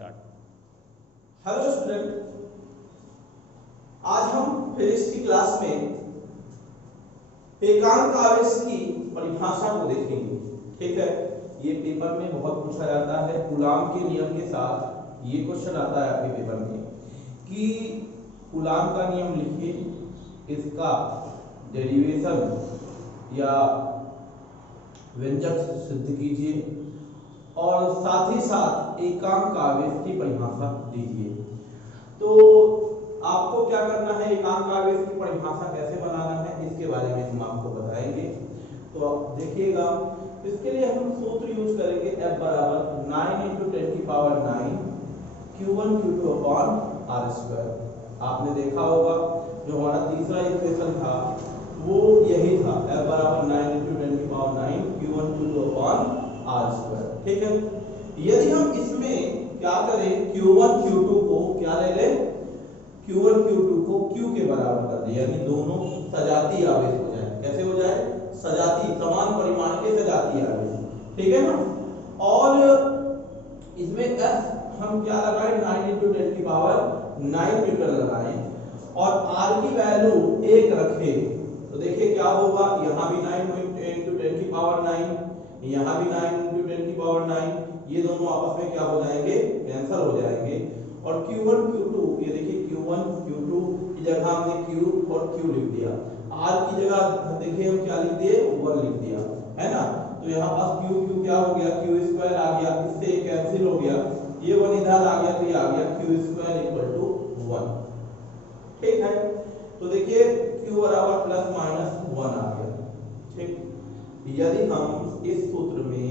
Start. Hello student, आज हम physics की क्लास में एकांक आवेश की परिभाषा को देखेंगे। ठीक है, ये पेपर में बहुत पूछा जाता है। कूलाम के नियम के साथ ये क्वेश्चन आता है आपके पेपर में कि कूलाम का नियम लिखिए, इसका डेरिवेशन या व्यंजक सिद्ध कीजिए और साथ ही साथ एकांक आवेश की परिभाषा दीजिए। तो आपको क्या करना है, एकांक आवेश की परिभाषा कैसे बनाना है इसके बारे में हम आपको बताएंगे। तो आप देखिएगा, इसके लिए हम सूत्र यूज करेंगे F बराबर 9 × 10⁹ Q1 Q2 अपॉन R²। आपने देखा होगा जो हमारा तीसरा इक्वेशन था वो यही था, F बराबर 9 × 10⁹ Q1 Q2 अपॉन R²। ठीक है, यदि हम इसमें क्या करें, Q1 Q2 को क्या ले लें, Q1 Q2 को Q के बराबर कर दें, यानी दोनों सजातीय आवेश हो जाए। कैसे हो जाए, सजातीय, समान परिमाण के सजातीय आवेश। ठीक है ना। और इसमें F हम क्या लगाएं, 9 × 10⁹ न्यूटन लगाएं और R की वैल्यू 1 रखें। तो देखिए क्या होगा, यहाँ भी 9 × 10⁹, यहाँ भी 9 × 10⁹, ये दोनों आपस में क्या हो जाएंगे, कैंसिल हो जाएंगे। और Q1 Q2, ये देखिए Q1 Q2 की जगह हमने Q और Q लिख दिया, R की जगह देखिए हम क्या लिख दिए, 1 लिख दिया, है ना। तो यहाँ पास Q क्या हो गया, Q² आ गया, इससे कैंसिल हो गया, ये 1 इधर आ गया तो ये आ गया Q² = 1। ठीक है, तो देखिए Q बराबर ±1 आ गया। ठीक, यदि हम इस सूत्र में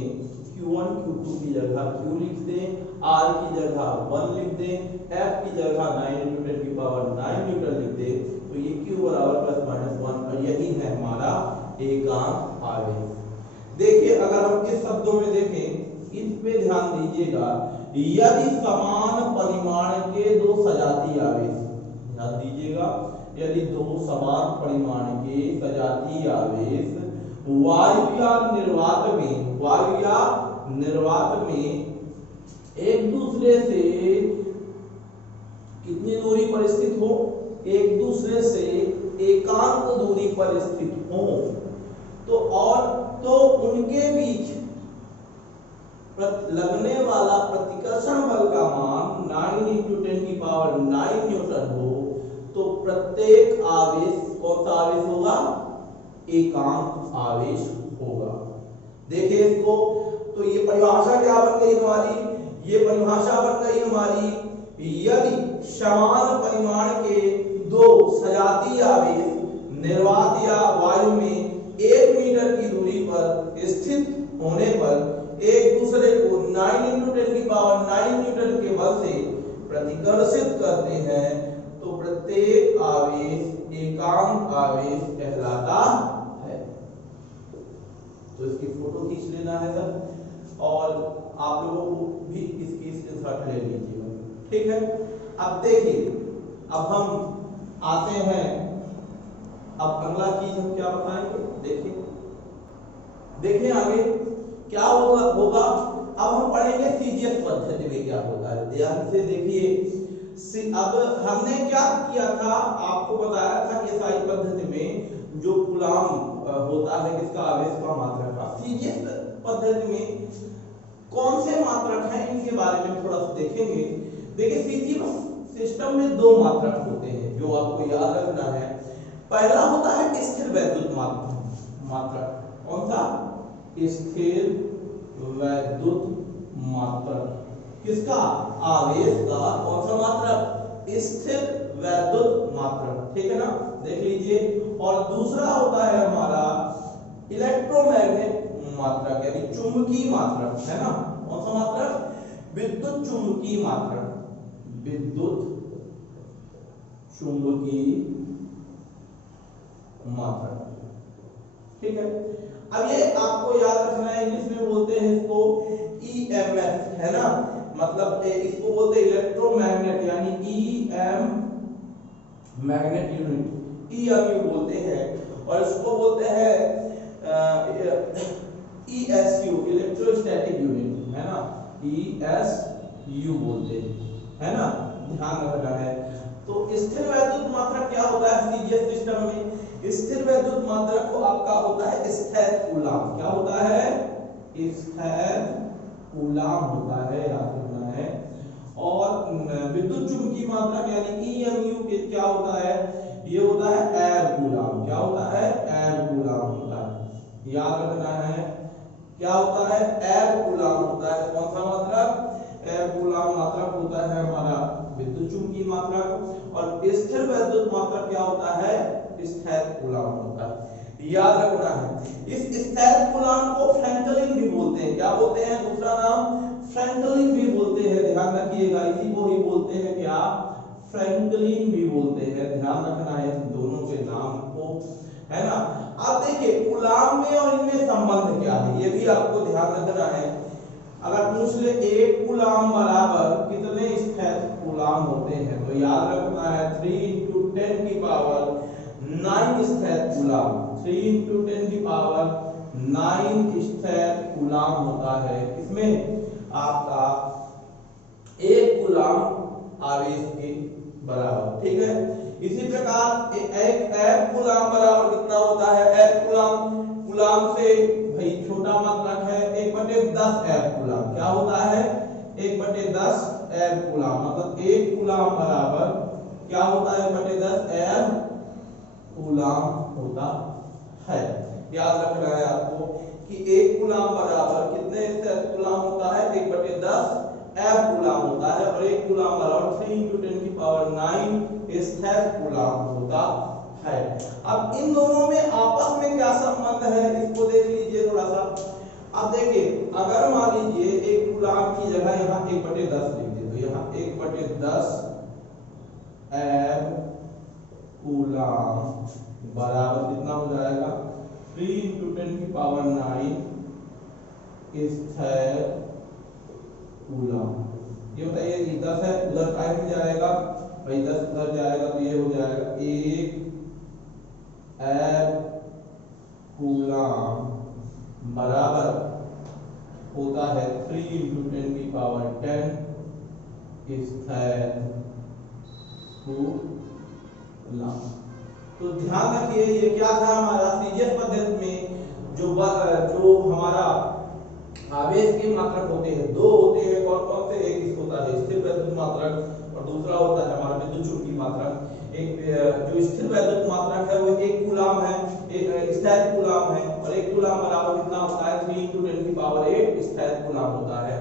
Q1 Q2 की जगह Q लिख दें, R की जगह 1 लिख दें, F की जगह 9 × 10⁹ न्यूटन लिख दें, तो ये Q बराबर ±1 और यही है हमारा एकांक आवेश। देखिए अगर हम इस शब्दों में देखें, इस पे ध्यान दीजिएगा, यदि समान परिमाण के दो सजातीय आवेश, ध्यान दीजिएगा, यदि दो समान परिमाण के सजातीय आवेश वायु या निर्वात में एक दूसरे से कितनी दूरी पर स्थित हो, एक दूसरे से एकांक दूरी पर स्थित हो, तो उनके बीच लगने वाला प्रतिकर्षण बल का मान 9 × 10⁹ न्यूटन हो, तो प्रत्येक आवेश कौन सा आवेश होगा, एकांक आवेश होगा। देखिए इसको, तो ये परिभाषा क्या बन गई हमारी, ये परिभाषा बन गई हमारी, यदि समान परिमाण के दो सजातीय आवेश निर्वात या वायु में 1 मीटर की दूरी पर स्थित होने पर एक दूसरे को 9 × 10⁹ न्यूटन के बल से प्रतिकर्षित करते हैं, तो प्रत्येक आवेश एकांक आवेश कहलाता है। तो इसकी फोटो खींच लेना है सर, और आप लोगों को भी इसकी स्क्रीनशॉट ले लीजिएगा। ठीक है, अब देखिए, अब हम आते हैं, अब अगला चीज हम क्या बताएंगे, देखिए आगे क्या होगा। अब हम पढ़ेंगे सीजीएस पद्धति में क्या होता है। ध्यान से देखिए, अब हमने क्या किया था, आपको बताया था कि एसआई पद्धति में जो कूलाम होता है किसका, आवेश का मात्रक का। सीजीएस पद्धति में कौन से मात्रक हैं इनके बारे में थोड़ा सा देखेंगे। देखिए सीजीएस सिस्टम में दो मात्रक होते हैं जो आपको याद रखना है। पहला होता है स्थिर वैद्युत मात्रक, कौन सा, स्थिर वैद्युत मात्रक, किसका, आवेश का, कौन सा मात्रक, स्थिर वैद्युत मात्रक। ठीक है ना, देख लीजिए। और दूसरा होता है हमारा इलेक्ट्रोमैग्नेट मात्रक, यानी चुंबकीय मात्रक, है ना। कौन सा मात्रक, विद्युत चुंबकीय मात्रक, विद्युत चुंबकीय मात्रक। ठीक है, अब ये आपको याद रखना है, इंग्लिश में बोलते हैं इसको ईएमएफ, है ना, मतलब इसको बोलते हैं इलेक्ट्रोमैग्नेट, यानी ईएम मैग्नेट यूनिट, ईएमयू बोलते हैं। और इसको बोलते हैं ईएसयू, इलेक्ट्रोस्टैटिक यूनिट, है ना, ईएसयू। यू बोलते हैं, है ना, ध्यान रखना है। तो स्थिर वैद्युत मात्रक क्या होता है सीजीएस सिस्टम में? स्थिर वैद्युत मात्रक को आपका होता है स्थैतिक कूलाम। क्या होता है? स्थैतिक कूलाम होता है, याद रखना है। और विद्युत चुंबकीय मात्रक यानी ईएमयू के क्या होता है? ये होता है एयर कूलाम। क्या होता है? एयर कूलाम होता है, याद रखना है। क्या होता है? एयर कूलाम होता है। कौन सा मात्रक? एयर कूलाम मात्रक होता है हमारा विद्युत चुंबकीय मात्रक। और स्थिर वैद्युत मात्रक क्या होता है? स्थैतिक कूलाम होता है, याद रखना है। इस स्थैतिक कूलाम को फ्रैंकलिन भी बोलते हैं। क्या बोलते हैं? दूसरा नाम फ्रैंकलिन भी बोलते हैं, ध्यान रखिएगा। इसी को ही बोलते हैं क्या? फ्रैंकलिन भी बोलते हैं, ध्यान रखना है इन दोनों के नाम को, है ना। अब देखिए कूलाम में और इनमें संबंध क्या है, ये भी आपको ध्यान रखना है। अगर पूछ ले 1 कूलाम बराबर कितने स्थैतिक कूलाम होते हैं, तो याद रखना है 3 × 10 की पावर 9 स्थैतिक कूलाम। 3 × 10 की पावर 9 स्थैतिक कूलाम होता है। इसमें आपका 1 कूलाम आवेश के बराबर, ठीक है। इसी प्रकार एक कूलाम बराबर कितना होता है? एक कूलाम, कूलाम से भाई छोटा मात्रक है 1/10 एफ कूलाम। क्या होता है? 1/10 एफ कूलाम, मतलब 1 कूलाम बराबर क्या होता है? 1/10 एफ कूलाम होता है। याद रखना है आपको कि 1 कूलाम बराबर कितने स्थैतिक कूलाम होता है? 1/10 एफ कूलाम होता है। और 1 कूलाम बराबर 3 × 10 की पावर 9 स्थैतिक कूलाम होता है। अब इन दोनों में आपस में क्या संबंध है, इसको देख लीजिए थोड़ा सा। अब देखिए अगर मान लीजिए 1 कूलाम की जगह यहाँ 1/10 लिख दे, तो यहाँ 1/10 एफ कूलाम बराबर कितना हो जाएगा? 3 × 10 की पावर 9 स्थैतिक कूलाम। ये बताइए 10 है, उधर टाइम में जाएगा भाई, 10 उधर जाएगा तो ये हो जाएगा 1 एफ कूलाम बराबर होता है 3 × 10 की पावर 10 स्थैतिक कूलाम। तो ध्यान रखिए ये क्या था हमारा सीजीएस पद्धति में जो हमारा आवेश के मात्रक होते हैं, 2 होते हैं। कौन कौन से? एक होता है स्थिर वैद्युत मात्रक और दूसरा होता है हमारा विद्युत चुंबकीय मात्रक। एक जो स्थिर वैद्युत मात्रक है वो 1 कूलाम है, एक स्थैतिक कूलाम है। और 1 कूलाम बराबर कितना होता है? 3 × 10 की पावर 8 स्थैतिक कूलाम होता है।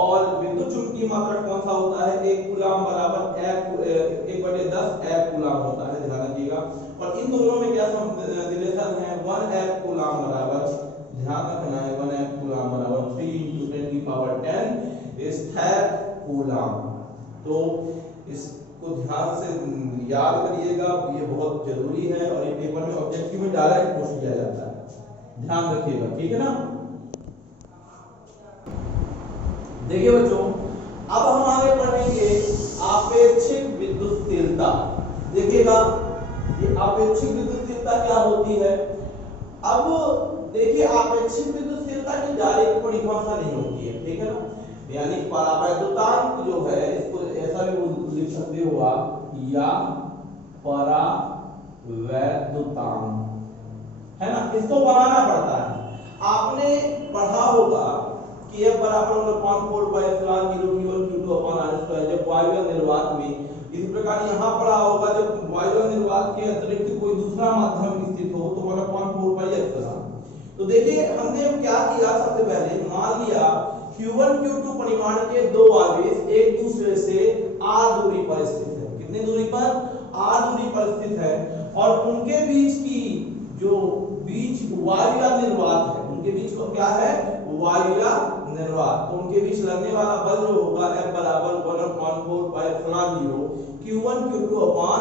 और विद्युत चुंबकीय मात्रक कौन सा होता है? 1 कूलाम बराबर 1/10 एफ कूलाम होता है, ध्यान रखिएगा। और इन दोनों में क्या रिलेशन है? 1 एफ कूलाम बराबर, ध्यान रखना है, 1 एफ कूलाम बराबर 3 × 10 की पावर 10 स्थैतिक कूलाम। तो इसको ध्यान से याद करिएगा, ये बहुत जरूरी है और ये पेपर में ऑब्जेक्टिव में डायरेक्ट पूछ लिया जाता है, ध्यान रखिएगा, ठीक है ना। देखिए बच्चों अब हमारे पढ़ेंगे आपेक्षिक विद्युतशीलता। देखिएगा ये आपेक्षिक विद्युतशीलता क्या होती है। अब देखिए आपेक्षिक विद्युतशीलता की डायरेक्ट परिभाषा नहीं होती है, ठीक है ना। यानी परावैद्युतांक जो है इसको ऐसा भी लिख सकते हो आप, या परावैद्युतांक, है ना। इसको बनाना पड़ता है। आपने पढ़ा होगा कि F बराबर 1/4 q1 q2 अपॉन r², जब वायुमंडल निर्वात में। इस प्रकार यहाँ पढ़ा होगा जब वायुमंडल निर्वात के अतिरिक्त कोई दूसरा माध्यम स्थित हो तो 1/4 तो देखिए हमने क्या किया, सबसे पहले मान लिया q1 q2 परिमाण के 2 आवेश एक दूसरे से r दूरी पर स्थित है। कितनी दूरी पर? r दूरी पर स्थित है। और उनके बीच की जो बीच वायु या निर्वात है, उनके बीच को क्या है? वायु या निर्वात। तो उनके बीच लगने वाला बल जो होगा F बराबर 1/4 q1 q2 अपॉन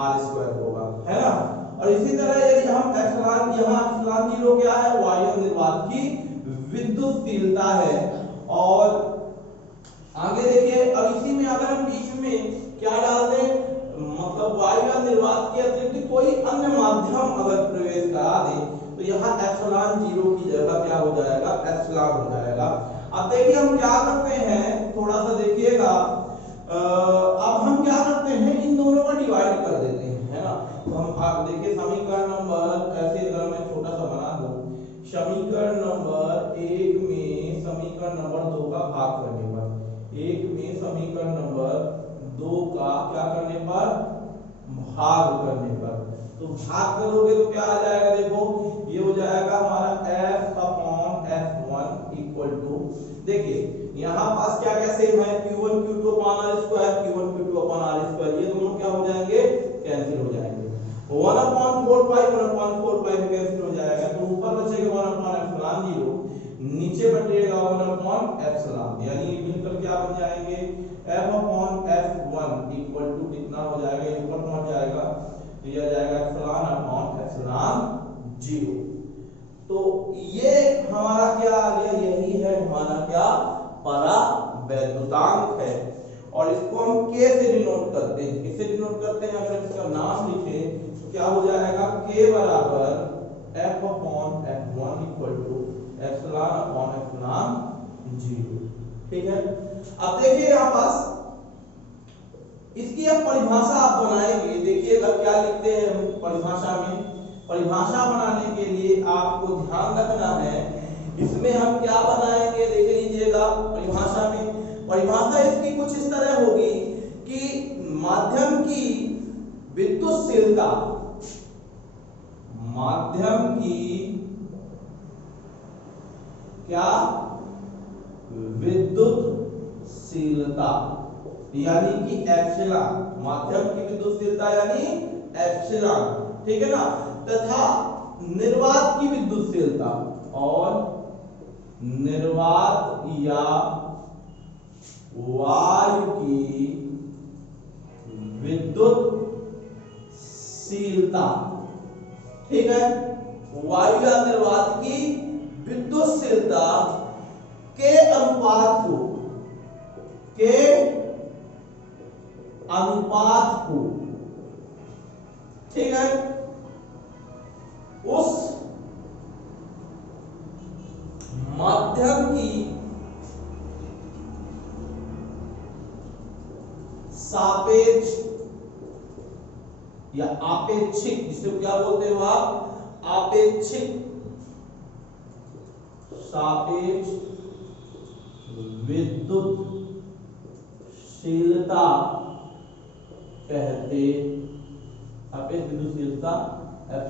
r² होगा, है ना। और इसी तरह यदि हम एप्सिलॉन, यहाँ एप्सिलॉन 0 क्या है? वायु निर्वात की विद्युतशीलता है। और आगे देखिए अब इसी में अगर हम बीच में क्या डाल दें, मतलब वायु निर्वात के अतिरिक्त कोई अन्य माध्यम अगर प्रवेश करा दें तो यहाँ एप्सिलॉन 0 की जगह क्या हो जाएगा? एप्सिलॉन हो जाएगा। अब देखिए हम क्या करते हैं, थोड़ा सा देखिएगा। अब हम क्या करते हैं, इन दोनों को डिवाइड कर देते हैं, है ना। तो हम आप देखिए समीकरण नंबर ऐसे, अगर मैं छोटा सा बना दूं, समीकरण नंबर 1 में समीकरण नंबर 2 का भाग करने पर, 1 में समीकरण नंबर 2 का क्या करने पर, भाग करने पर, तो भाग करोगे तो क्या आ जाएगा, देखो ये हो जाएगा हमारा f/f1 इक्वल टू, देखिए यहाँ पास क्या क्या सेम है, q1 q2 upon r square, q1 q2 upon r square, ये दोनों क्या हो जाएंगे, कैंसिल हो जाएंगे। 1/4 पाई 1/4 पाई में कैंसिल हो जाएगा, तो ऊपर बचेगा 1/ε0, नीचे बचेगा 1/ε, यानी मिलकर क्या बन जाएंगे, f/f1 इक्वल टू कितना हो जाएगा, ये ऊपर पहुंच जाएगा, दिया जाएगा ε/ε0। तो ये हमारा क्या आ गया, यही है हमारा क्या, परावैद्युतांक है। और इसको हम k से डिनोट करते हैं, किससे डिनोट करते हैं, अगर इसका नाम लिखें तो क्या हो जाएगा, k बराबर f/f1 इक्वल टू ε/ε0। ठीक है। अब देखिए यहाँ पास इसकी अब परिभाषा आप बनाएंगे, देखिएगा क्या लिखते हैं हम परिभाषा में। परिभाषा बनाने के लिए आपको ध्यान रखना है, इसमें हम क्या बनाएंगे, देख लीजिएगा परिभाषा में। परिभाषा इसकी कुछ इस तरह होगी कि माध्यम की विद्युतशीलता, माध्यम की क्या, विद्युतशीलता यानी कि एप्सिलॉन, माध्यम की विद्युतशीलता यानी एप्सिलॉन, ठीक है ना, तथा निर्वात की विद्युतशीलता, और निर्वात या वायु की विद्युतशीलता, ठीक है, वायु या निर्वात की विद्युतशीलता के अनुपात को, के अनुपात को, ठीक है, उस माध्यम की सापेक्ष या आपेक्षिक, जिसे क्या बोलते हो आप, आपेक्षिक, सापेक्ष विद्युतशीलता कहते, सापेक्ष विद्युतशीलता εr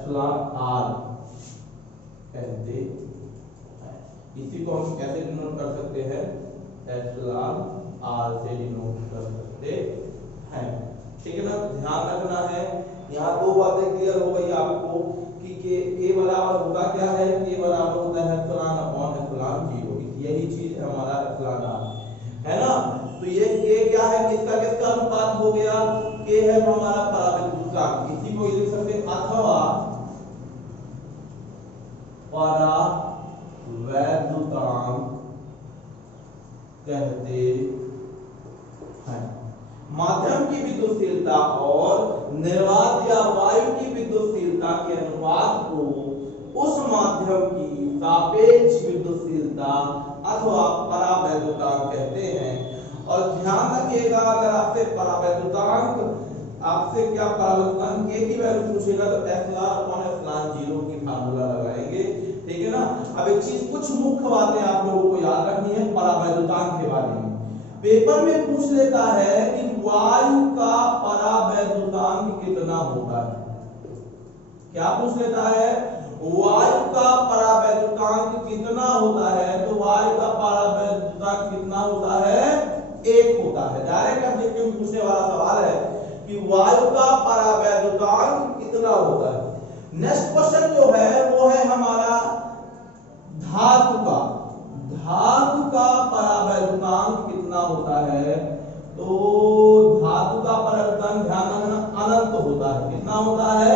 कहते हैं। इसी को हम कैसे डिनोट कर सकते हैं, εr से डिनोट कर सकते हैं, ठीक है ना। ध्यान रखना है, यहाँ दो बातें क्लियर हो गई आपको कि k बराबर होगा क्या है, k बराबर होता है ε/ε0, यही चीज है हमारा εr, है ना। तो ये k क्या है, किसका किसका अनुपात हो गया, k है हमारा परावैद्युतांक, इसी को लिख सकते हैं अथवा परावैद्युतांक कहते हैं। माध्यम की विद्युतशीलता और निर्वात या वायु की विद्युतशीलता के अनुपात को उस माध्यम की सापेक्ष विद्युतशीलता अथवा परावैद्युतांक कहते हैं। और ध्यान रखिएगा, अगर आपसे परावैद्युतांक, आपसे क्या परावैद्युतांक k की वैल्यू पूछेगा तो εr/ε0 की फार्मूला लगाएंगे, ठीक है ना। अब एक चीज, कुछ मुख्य बातें आप लोगों को याद रखनी है परावैद्युतांक के बारे में। पेपर में पूछ लेता है कि वायु का परावैद्युतांक कितना होता है, क्या पूछ लेता है, वायु का परावैद्युतांक कितना होता है, तो वायु का परावैद्युतांक कितना होता है, 1 होता है। डायरेक्ट ऑब्जेक्टिव पूछने वाला सवाल है कि वायु का परावैद्युतांक कितना होता है। नेक्स्ट क्वेश्चन जो है वो है हमारा धातु का, धातु का परावैद्युतांक कितना होता है, तो धातु का परावैद्युतांक ध्यान रखना अनंत होता है, कितना होता है,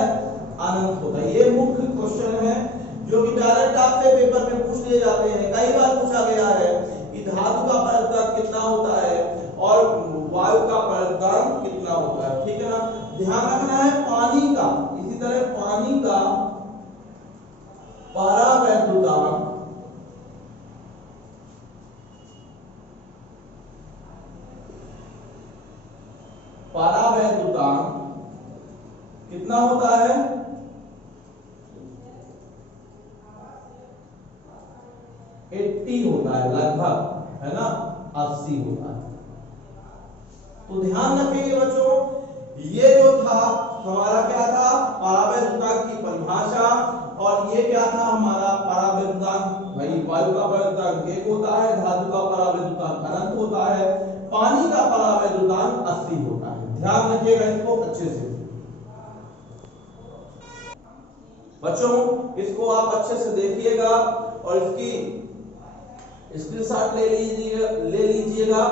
अनंत होता है। ये मुख्य क्वेश्चन है जो कि डायरेक्ट आपसे पेपर में पूछ लिए जाते हैं, कई बार पूछा गया है कि धातु का परावैद्युतांक कितना होता है और वायु का परावैद्युतांक कितना होता है, ठीक है ना। ध्यान रखना है पानी का, इसी तरह पानी का परावैद्युतांक परावैद्युतांक कितना होता है? 80 होता है, लगभग, है ना, 80 होता है। तो ध्यान रखेंगे बच्चों, ये जो था हमारा क्या था, परावैद्युतांक की परिभाषा, और ये क्या था हमारा परावैद्युतांक, भाई वायु का परावैद्युतांक 1 होता है, धातु का परावैद्युतांक अनंत होता है, पानी का परावैद्युतांक 80 होता है। ध्यान रखिएगा इसको अच्छे से बच्चों, इसको आप अच्छे से देखिएगा और इसकी स्क्रीनशॉट ले लीजिएगा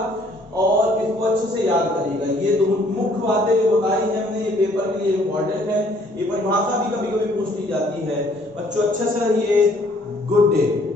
और इसको अच्छे से याद करिएगा। ये दो मुख्य बातें जो बताई हैं हमने, ये पेपर के लिए इम्पोर्टेंट है। ये परिभाषा भी कभी कभी पूछ ली जाती है बच्चों। अच्छे से ये गुड डे।